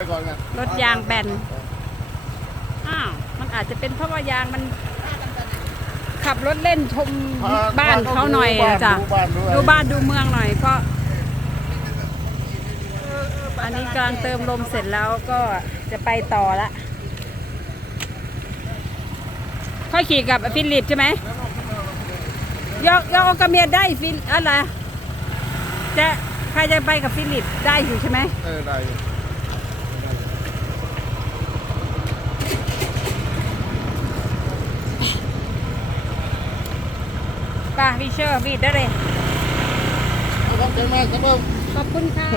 ไปก่อนไงรถยางแบน อ้าว มันอาจจะเป็นเพราะว่ายางมัน ขับรถเล่นชมพาบ้านเขาหน่อยดูบ้อะจ้ะดูบ้านด้วยดูบ้านดูเมืองหน่อยก็อันนี้กำลังเติมลมเสร็จแล้วก็จะไปต่อละค่อยขี่กับฟิลิปใช่ไหมยกยกกระเมียได้ฟิลอะไรจะใครจะไปกับฟิลิปได้อยู่ใช่ไหมเออได้ อยู่ป่ะวิเชอร์วีดได้เลยเอาครับเชิญมาครับผมขอบคุณค่ะ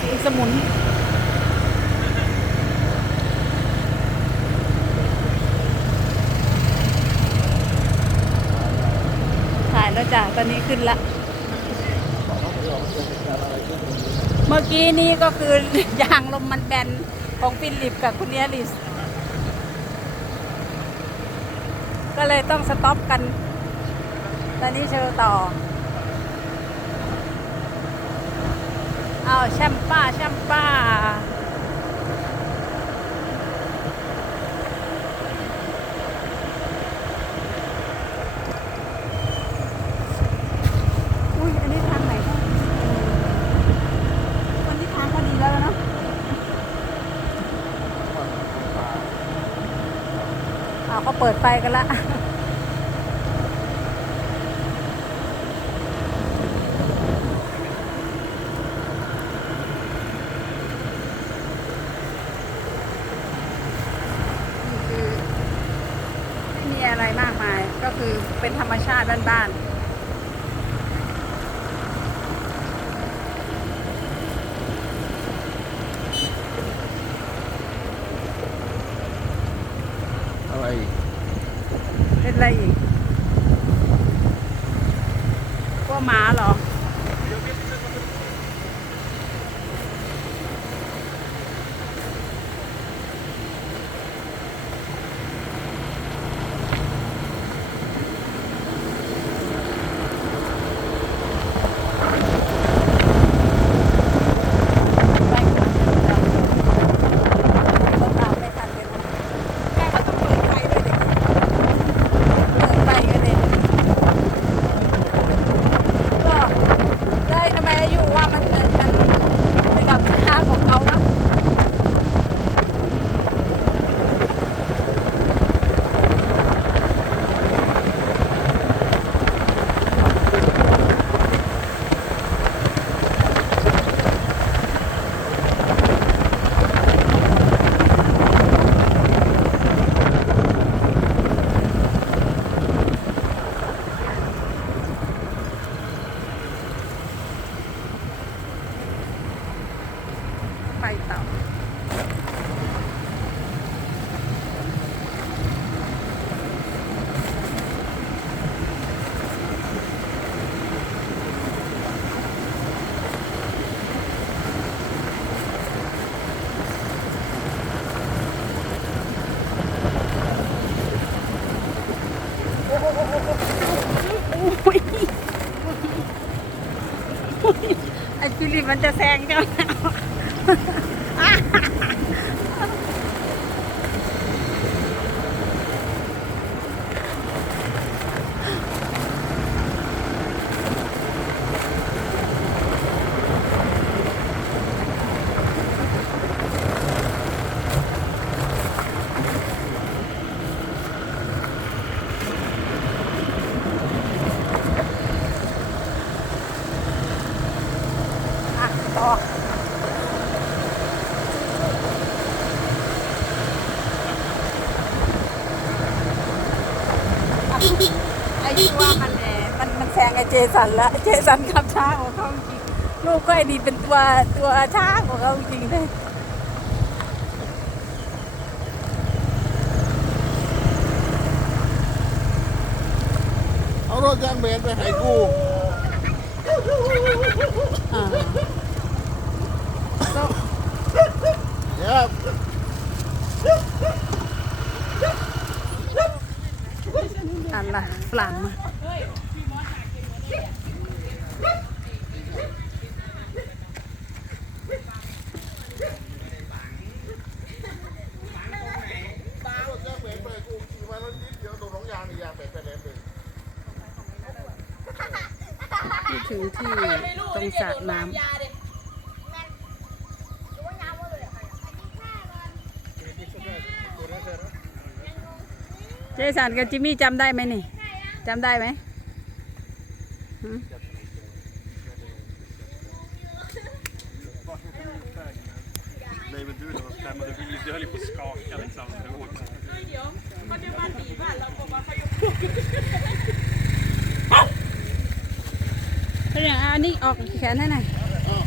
สีสมุนถ่ายแล้วจ้ะตอนนี้ขึ้นละเมื่อกี้นี้ก็คือยางลมมันแบนของฟิลิปกับคุณเอลิส ก็เลยต้องสต็อปกัน ตอนนี้เชอต่อเอาแชมป้าแชมป้า อุ้ย อันนี้ทางไหนเนี่ยวันนี้ทางพอดีแล้วเนาะ เอาเขาเปิดไฟกันละ นี่คือไม่มีอะไรมากมาย ก็คือเป็นธรรมชาติบ้าน อะไรอีก ๆ เป็นอะไรอีกพวกหมาเหรอ ไปก่อนเดี๋ยวเราเราตามไม่ทันเลยนะแม่ก็ต้องเปิดไฟด้วยเด็กเปิดไฟกันเด็กก็ได้ทำไมอายุว่ามันมันมันเป็นกับค่าของเขาเนอะไปต่ออุ๊ยไอ้ฟิลิป มันจะแซงเจ้าแล้ว อะต่ออะไอ้ที่ว่ามันแหมมันมันแซงไอ้เจ สันละเจสันขับช้าของเขาจริงลูกก็ไอ้ดีเป็นตัวตัวช้าของเขาจริงเลยเอารถยางเบนไปให้กูอ่าเดี๋ยวอันละฝรั่งมา ถึงที่ตรงสระน้ำเจสันกับจิมมี่จำได้ไหมนี่จำได้ไหมหืม Nej men du, det var främmande bil. Du höll ju på att skaka liksom. Det låg. เป็นอย่างอันนี้ออกแขนให้หน่อยอ้าว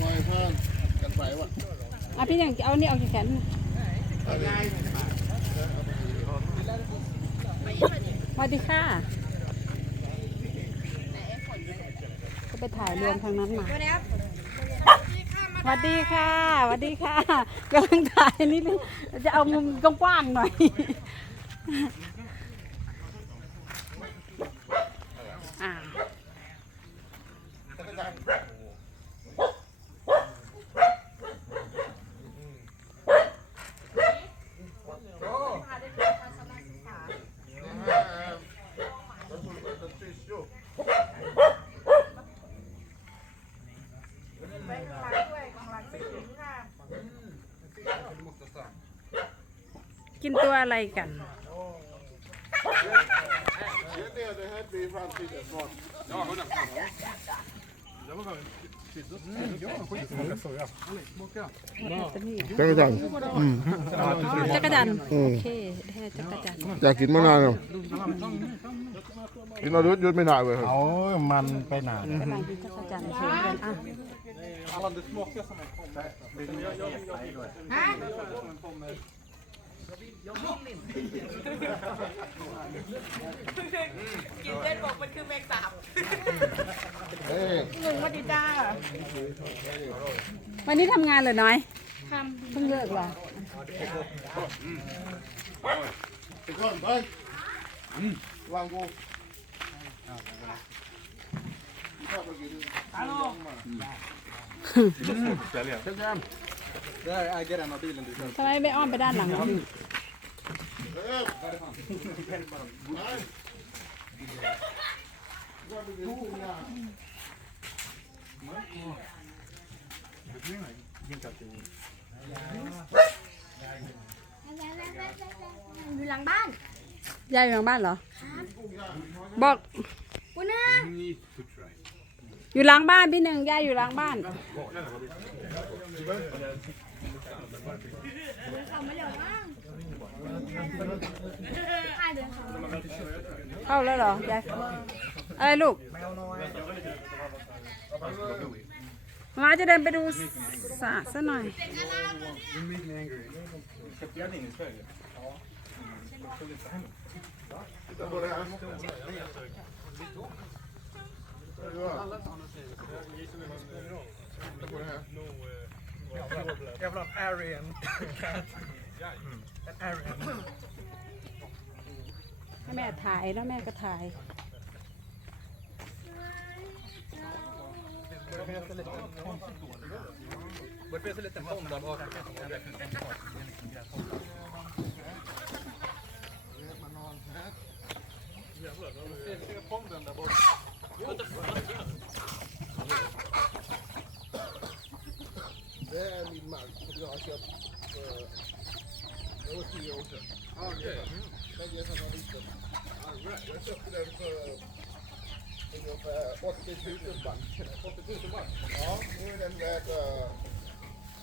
ปล่อยผ่านกันไปวะอะพี่อย่างเอาอันนี้ออกจากแขนหน่อยอะไรสวัสดีค่ะก็ไปถ่ายรวมทางนั้นมาสวัสดีค่ะสวัสดีค่ะกำลังถ่ายนี่เลยจะเอามุมกว้างๆหน่อยอ่า กินตัวอะไรกันเดี๋ยวเดี๋ยวให้ปีผ่านปีเดียวก่อนจักรจันทร์จักรจันทร์โอเคได้จักรจันทร์อยากกินมานานแล้วกินเรายุดยุดไม่ได้เลยครับเอามันไปไหนกำลังกินจักรจันทร์เฉยกันอะ Allan, det smakar som en pommes. Men jag, jag, jag, jag, เอ้ยวันนี้ทำงานเหรอน้อยทำเพิ่งเลิกเหรอไปก่อนไปวางกูชอบไป กิน Där äger en av bilen du kör. ทำไมไม่อ้อมไปด้านหลังเอ้ยไปอยู่หลังบ้านยายอยู่หลังบ้านเหรอ บอกคุณนะอยู่หลังบ้านพี่หนึ่งยายอยู่หลังบ้าน เขาไม่เร็วมั้งใช่เดินเขาเข้าแล้วเหรอยายอะไรลูก มาจะเดินไปดูสระซะหน่อย Jag vill ha en Arian. En Arian. ให้แม่ถ่ายแล้วแม่ก็ถ่าย Det finns en liten fond där bak. det Jag köpte den för ungefär 80 000 baht. 80 000 baht? Ja, nu är den värd eh,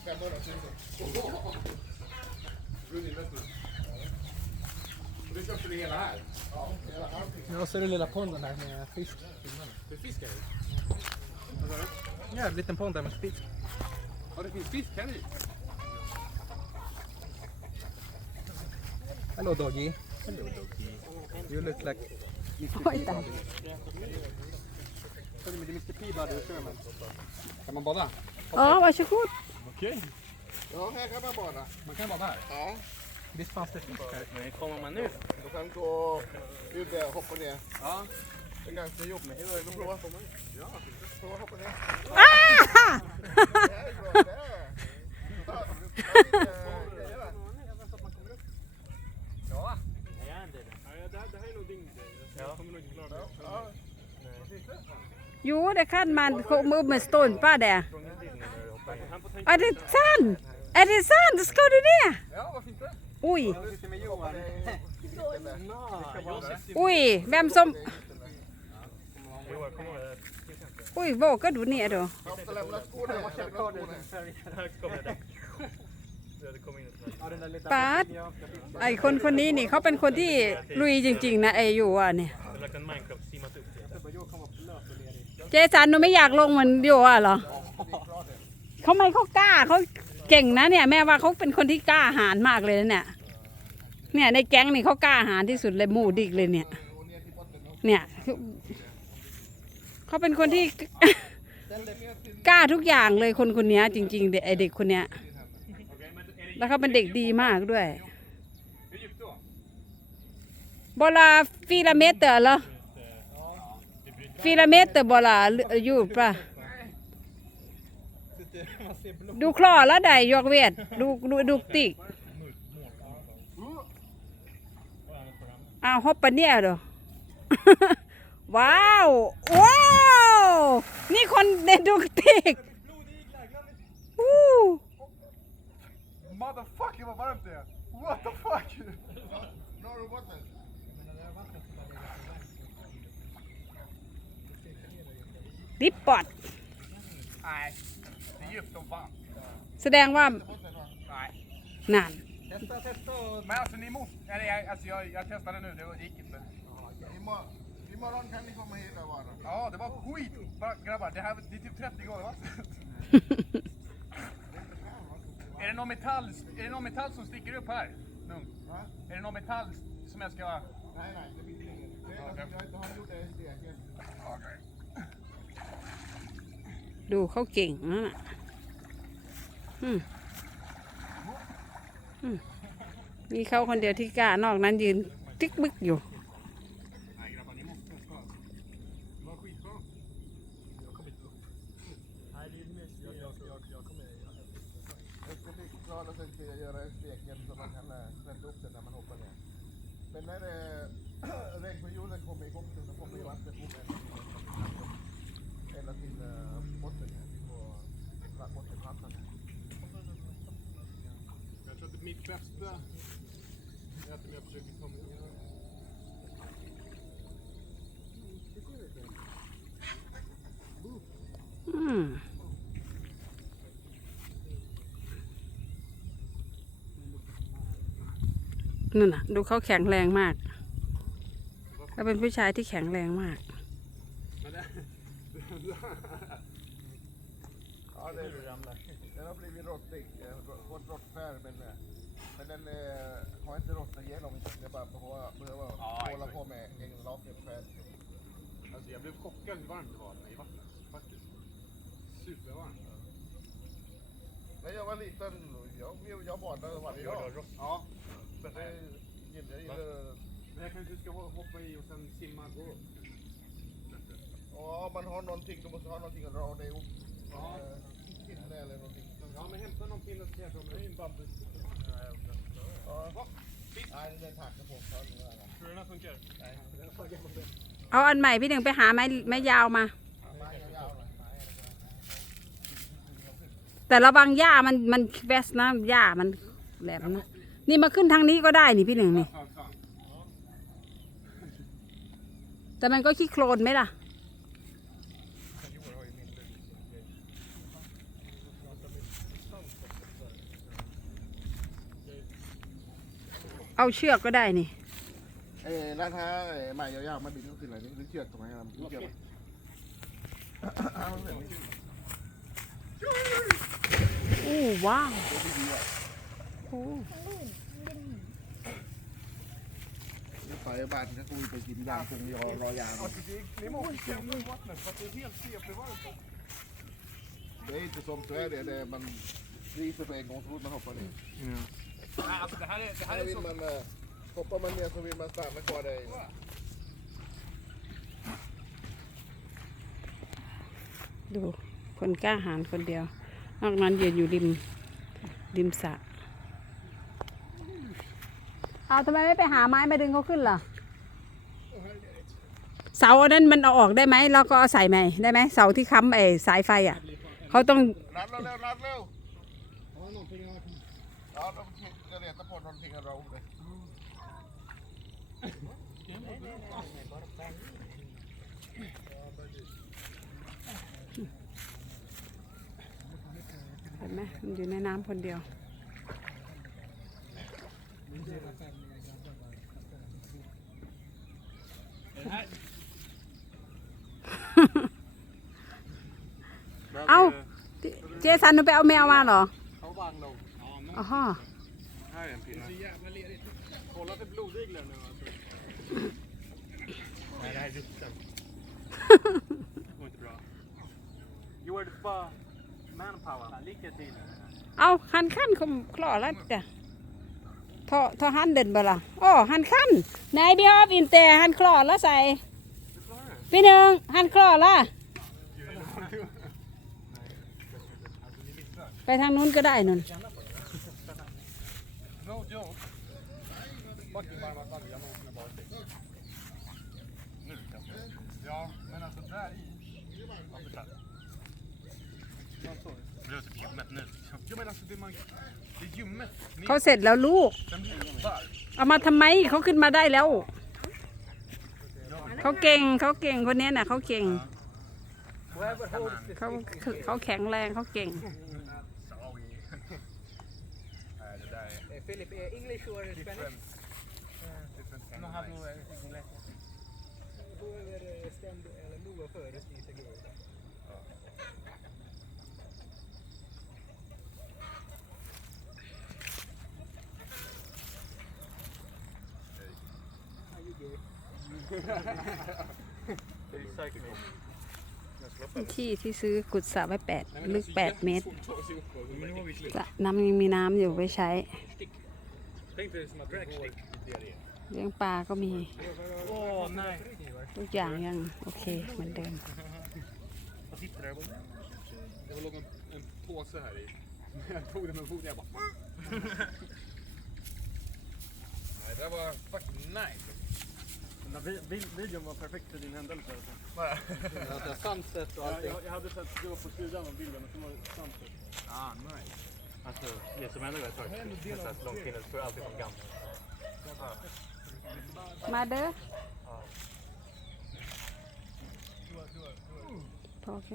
500 000. Good investment. Du köpte det hela här? Ja, hela allting. Ja, så är det lilla ponden här med fisk. Det fiskar i? Ja, en liten pond där med fisk. Ja, det finns fisk här i. Hello, doggy. Hello, doggy. You look like Mr. Peabody. Följ med Mr. Peabody och Sherman. Kan man bada? Ja, varsågod. Okej. Ja, här kan man bada. Man kan bada här? Ja. Visst fanns det fisk här? Men hur kommer man nu? Då kan gå ut och hoppa ner. Ja. Det är ganska jobbigt. Det är nog. Ja, prova att hoppa ner. Ah! kan man komma upp med stolpar där. Är det sant? Är det sant? Ska du det? Ja, vad fint det. Oj, Sitter med Johan. oj, vem som... Johan, kommer det? Oj, vågar du ner då? Jag ska lämna skorna. Jag ska lämna skorna. Här kommer det. Ja, det kommer in ett Ja, den där lilla Bart. ja, jag fick- ไอคนคนนี้นี่เขาเป็นคนที่ลุยจริง ๆ นะไออยู่อะเนี่ย เจสันหนูไม่อยากลงเหมือนอยู่อะเหรอเขาไม่เขากล้าเขาเก่งนะเนี่ย แม่ว่าเขาเป็นคนที่กล้าหาญมากเลยนะเนี่ย เนี่ยในแก๊งนี่เขากล้าหาญที่สุดเลยหมู่ดิกเลยเนี่ย เนี่ยเขาเป็นคนที่ กล้าทุกอย่างเลยคนคนนี้จริงๆเด็กไอเด็กคนเนี้ย แล้วเขาเป็นเด็กดีมากด้วยบลาฟิลาเมตเตอร์เหรอ ฟิลาเมตเตอร์บลาอยู่ปะ Man ser blod. ดูคลอแล้วได้ยกเวทดูดูดูติกอ้าวฮอปปะเนี่ยเหรอว้าวว้าวนี่คนเดนดูติกอู้ Motherfucker vad varmt det är. What the fuck? Nu har du vatten. ดิปปอด Nej, det är djupt som fan. แสดงว่า Nej. นั่น Testa, testa och... Men alltså ni måste, eller jag, alltså jag, jag testade nu, det var- det gick inte. Imorgon kan ni komma hit och vara. Ja, det var skit. Bara, grabbar, det här det är typ 30 grader vatten. är, det någon metall, är det någon metall som sticker upp här? Lugn. Är det någon metall som jag ska... Nej, nej, det blir inget. Jag har gjort det i stegen. Okej. ดูเขาเก่งนั่นน่ะอืมอืมมีเขาคนเดียวที่กล้านอกนั้นยืนติ๊กบึกอยู่ Nej grabbar, ni måste testa. Det var skitbra. Jag kommer inte upp. Nej, det är mer... Jag, jag, jag, jag kommer... Jag ska bli glad att jag ska göra en steken så man kan eh, sätta upp den när man hoppar ner. Men när eh, regnperioden kommer igång så kommer ju vattnet upp ända till eh, botten här. På bottenplattan här. Jag tror att mitt bästa är att jag försöker ta mig upp. อืมนั่นน่ะ ดูเขาแข็งแรงมากเขาเป็นผู้ชายที่แข็งแรงมาก Ja, det, den har blivit rostig. eh, Fått rostfärg men, eh, men den eh, har inte rostat igenom. Det är bara behöva, behöva hålla på med enlakerfärg. Alltså jag blev chockad hur varmt det var i vattnet. Faktiskt. Supervarmt. När jag var liten, jag, jag badade varje dag. Ja. Men det, jag gillar Men jag kanske ska hoppa i och sen simma gå upp. Och om man har någonting, då måste man ha någonting att dra det ihop. Ja. Pinne eller någonting. Ja, men hämta någon pinne till jag Det är en bambus. เอาอันใหม่พี่หนึ่งไปหาไม้ไม้ยาวมา แต่ระวังหญ้ามันมันแวสนะหญ้ามันแหลมนะนี่มาขึ้นทางนี้ก็ได้นี่พี่หนึ่งนี่ แต่มันก็ขี้โคลนไหมล่ะ เอาเชือกก็ได้นี่ เอ้ยร้านค้าไอ้ไม้ยาวๆมาดึงก็คืออะไรนี่ดึงเชือกตรงไหนครับดึงเชือกเอาเสร็จนี่อู้ว้าวโอ้ไปบ้านถ้าคุยไปกินยางคงรอรอยาง Ni måste känna vattnet för att det är helt CP-varmt. Det är inte som så är det, det är man fryser på en gång så fort man hoppar ner. Nej, alltså det här är, det här Här är vill så... man, eh, hoppar man ner så vill man stanna kvar där i. ดูคนกล้าหาญคนเดียว นอกนั้นยืนอยู่ริมริมสระเอาทำไมไม่ไปหาไม้มาดึงเขาขึ้นล่ะเสาอันนั้นมันเอาออกได้ไหมแล้วก็เอาใส่ใหม่ได้ไหมเสาที่ค้ำไอ้สายไฟอะเขาต้องนัดเร็วเร็วนัดเร็วเอาหน่อยเอาต้องทิ้งกระเดียดตะปนนนทิ้งกับเราเลยเห็นไหมมันอยู่ในน้ำคนเดียวเอ้าเจสันหนูไปเอาแมวมาเหรอเขาวางลงอ๋อฮะ Här är en pinne. Det är så jävla ledigt. Kolla för blodiglar nu alltså. Nej, det här är rutten. Det går inte bra. You are bara manpower. Lycka till. เอาหันขั้นคมคลอแล้วจ้ะทอทอหันเดินบ่ล่ะอ๋อหันขั้นนายพี่ฮอบอินแต่หันคลอแล้วใส่พี่หนึ่งหันคลอละไปทางนู้นก็ได้นุ่น No joke. Fucking varma sadlar man åker bara sig. Nu kanske. Ja, men alltså där i. Varför där? Det blir typ ljummet nu. Jo men alltså det man... Det är ljummet. เขาเสร็จแล้วลูก Den blir varm. เอามาทำไมเขาขึ้นมาได้แล้ว เขาเก่งเขาเก่งคนนี้น่ะเขาเก่ง Whoever holds เขาเขาแข็งแรงเขาเก่ง Sorry. Philip, eh, English or Spanish? Different. Uh, no, hablo eh, inglés. Hur stämde, eller Moa föddes i Segovia? Are you gay? They psyched. ที่ที่ซื้อกุดสระไว้แปดลึกแปดเมตร Men nu har vi สระน้ำยังมีน้ำอยู่ไว้ใช้ Tänk dig som att dragstick i diarré. เลี้ยงปลาก็มี Åh nej. ทุกอย่างยังโอเคเหมือนเดิม Vad sitter där? Det var låg en, en påse här i. Jag tog den med foten jag bara... Nej, det där var fucking nice. Den där vi- vi- videon var perfekt för din händelse alltså. Alltså, Sunset och allting. Jag, jag hade sett, du var på sidan av bilden och så var det sunset. Ah, nice. Alltså, det som händer är att jag med så här långt pinne så får jag alltid från gamla. มาเด้อพอแค่